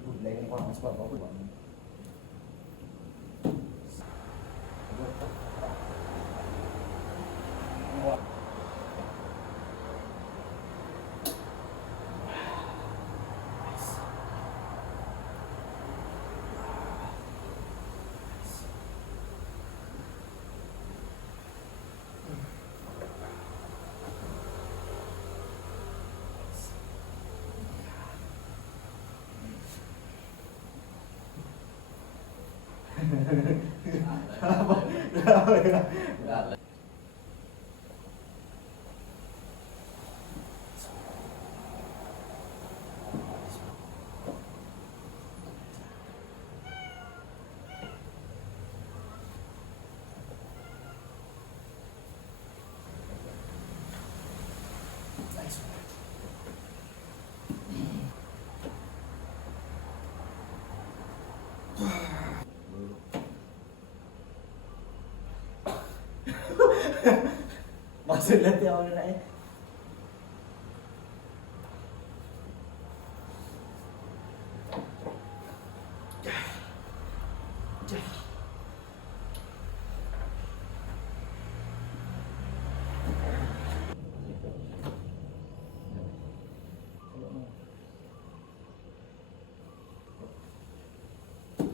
Problema ko ang asbab ako ba? Masulat ako na eh.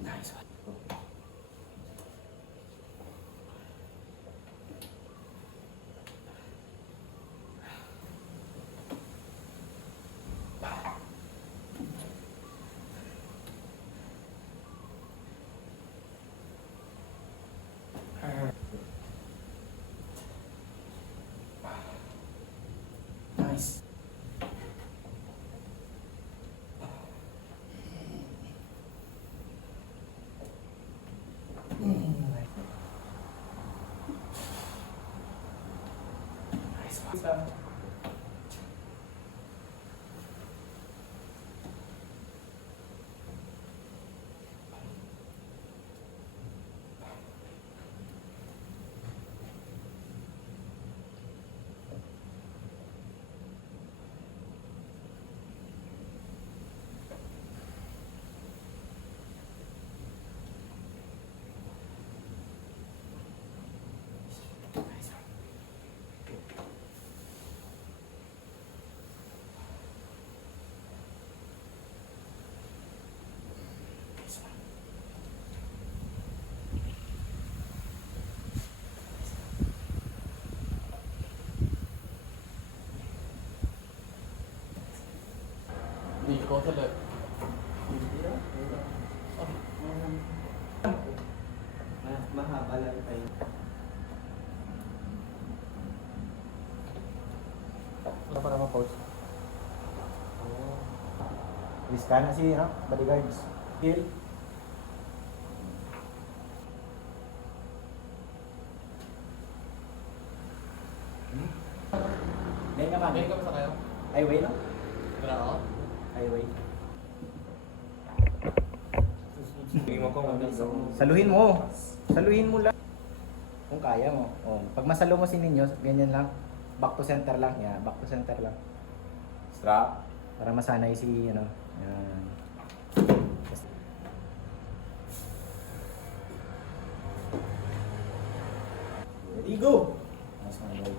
Nice one. Nice. Nice. Hindi ko talaga. Mahaba lang tayo. Ano para ma-pause? Riska na si bodyguards. Kill. Ngayon naman. Ngayon ka ba sa kayo? Highway no? Tara ako? Highway. Hindi mo ko mabilis ako. Saluhin mo. Saluhin mo lang. Kung kaya mo. Oh, pag masalo mo si ninyo, ganyan lang. Back to center lang. Yeah, back to center lang. Strap. Para masanay si ano. Yan. Ready, go! Nice one, boy.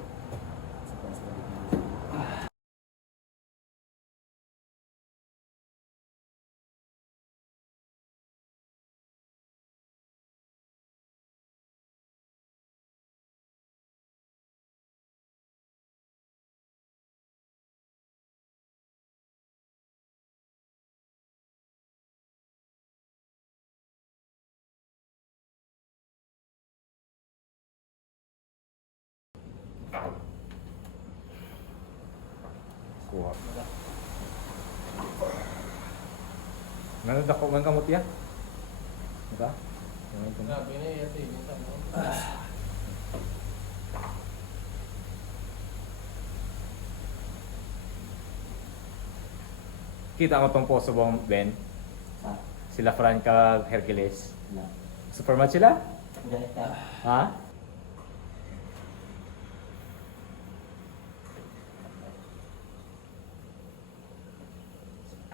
Kuha. Nanadako man kamot ya? Diba? Grabe na yung yate. Minsan mo. Kita ko tong poso bang Ben? Ah, Sila Franca Hercules. na. Supermatch sila? Galit ka. Ha?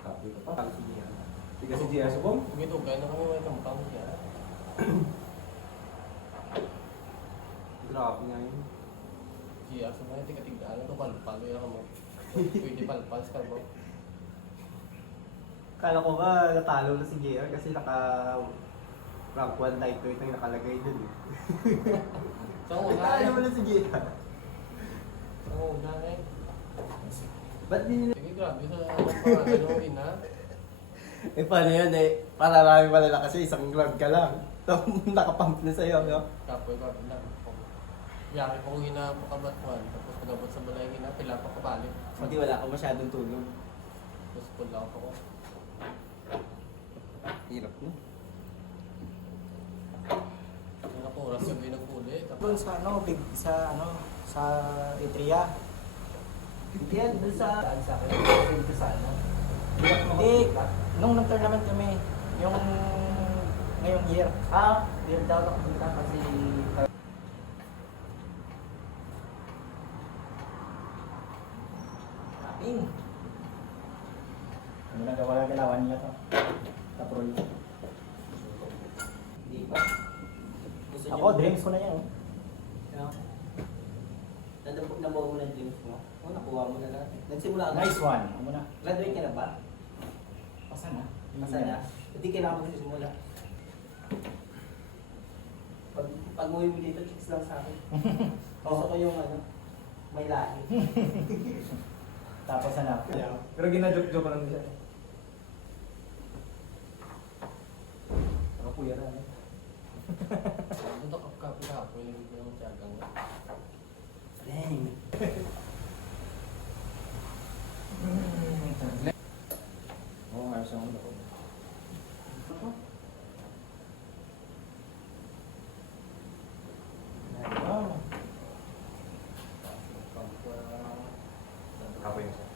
Copy ko pa. Si Gia. Hindi kasi Gia subong. Gito, kaya na kami may kampang siya. Grabe nga yun. Siya, sa mga tiga-tigdaan ito, palpalo yan mo. Pwede palpal sa karbaw. Kala ko ba natalo na si JR kasi naka rank 1 type 2 ito yung nakalagay dun eh. Sa una Natalo mo eh. na si JR. Sa una eh. Ba't di nila? Sige, grabe sa pangalan mo rin ha. Eh paano yun eh? Para marami malala kasi isang round ka lang. Tapos nakapump na sa'yo, no? Kapoy ka, lang. Yari ko kung hinapakabatwan, tapos pagabot sa balay pila pa kabalik. Hindi wala ka masyadong tulog. Tapos pull out ako. Hirap mo. Yung ako, oras yung nagpuli. Doon sa sa Etria. Yan, dun sa... Saan sa akin? Dun sa ano? Hindi, nung nag-tournament kami, yung ngayong year. Ah, di daw nakapunta kasi... Kaping. Ano nagawa galawan nila to? Kaprol. Hindi pa. Gusto Ako, dreams ko na yan. Oh. Nabawa mo na yung dreams mo? Oo, nakuha mo na lahat. Nagsimula ka. Nice one. Ano na? Graduate ka na ba? Pasa na. Masaya. Hindi kailangan mo simula. Pag uwi mo dito, chicks lang sa akin. Gusto ko yung ano, may lahi. Tapos ano? Pero ginajoke-joke ko lang siya. Ako kuya na. Ito kapoy lang dito ng tiyagang. Dang. Oo, ayos ang ulo ko. Wow. Kapoy na siya.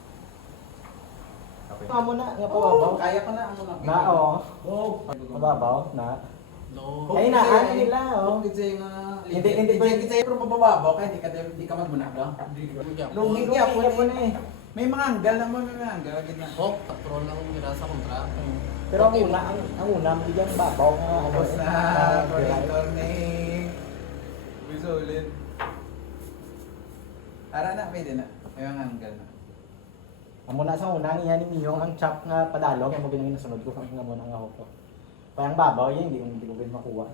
Kapoy na. Amo na, nga pababaw. Kaya ko na, ano lang. Na, oo. Oo. Pababaw, na. No. Ay, na, ano nila, oh. Hindi, Hindi pwede. pero mabababaw ka, hindi ka magmunag ba? Lugi Lugi ka na eh. May mga anggal naman, may mga anggal. Gitna. Oh, patrol lang yung ginasa kontra. Pero ang una, bigyan babaw nga. Tapos na, dry. corrector ni Bisolid. Ara na, pwede na. May mga anggal na. Ang muna sa una, niya ni Miyong ang chop nga padalong, yung mga nasunod ko kung nga muna nga ako. Parang babaw yun, hindi ko din makuha.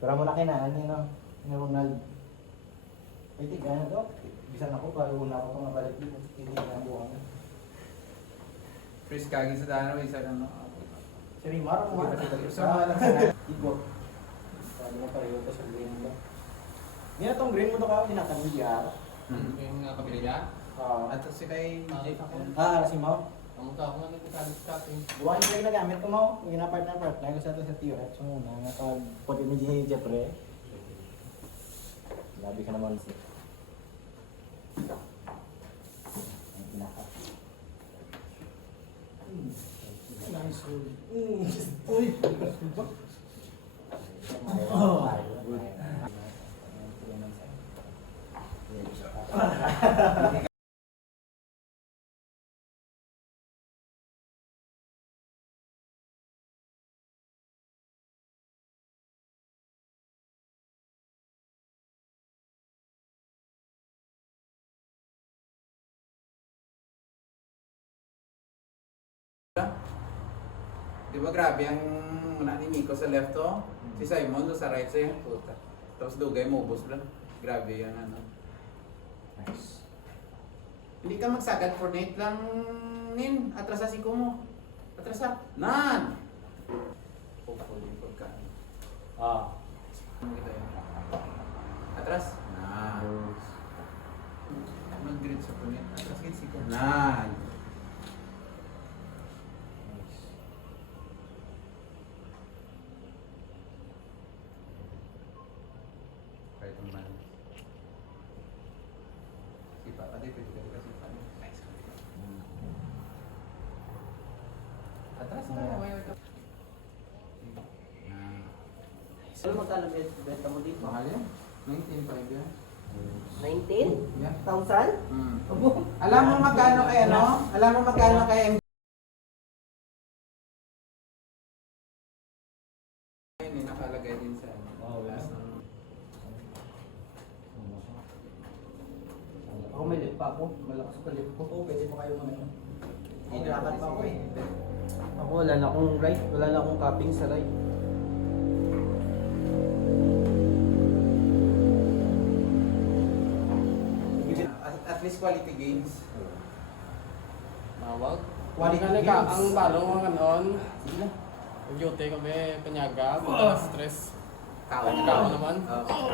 Pero ang muna kinaan niya, no? Ni Ronald. Ay, tignan na to. Bisan ako, para una ako itong mabalik dito. Hindi na ang buwan. Chris Kagi sa Dano, isa lang. Si Rimar, ang mga Sama lang sa Igo. Sabi mo pareho ito sa green mo. Hindi na itong green mo ito ka, tinakamilyar. Yung nga kabilya. At si kay Jake. Si Mau. Ang mukha ko nga nagkakalit-kating. Buwan ko yung ginagamit ko mo. Yung ginapart-na-part. Lagi ko sa ito sa T-Rex. So muna, nga pag pwede mo dyan Jeffrey. Labi ka naman siya. Ang pinaka. Nice one. Uy! Oh! Di ba grabe ang una ni Miko sa left to? Si Simon do sa right side. Puta. Tapos dugay mo ubos lang. Grabe yan ano. Nice. Hindi ka magsagad for net lang nin. Atras sa siko mo. Atras sa. Nan! Hopefully pagka. Ah. Kita yan. Atras. Nan. Mag-grid sa punet. Atras Pati pwede kasi paano. Atras na. Pero magkano benta mo dito? Mahal yan. 19.5 yan. 19,000? Yeah. Hmm. Alam mo magkano kay ano? Alam mo magkano kay Ayun, nakalagay din sa last ng Ako may lip pa ako. Malakas pa lip ko. Oo, pwede mo kayo ano. Inakad pa ako eh. Ako wala na akong right. Wala na akong cupping sa right. At least quality games. Mawag. Quality Quality ka, games. ang balong mga ganon. Sige lang. Ang duty kami, panyaga, pagka stress. Kaon. Ikaw naman. Kung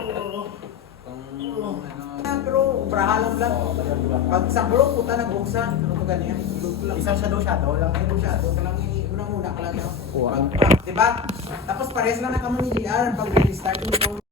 ano. Pero brahalam lang. Pag sa bro, puta nagbuksa. Ano to ganyan? Ilog ko lang. Isang shadow lang. Ano siya? Ito ka lang unang-una ka lang yun. Uwa. Diba? Tapos pares lang na kamo ni JR pag restart mo itong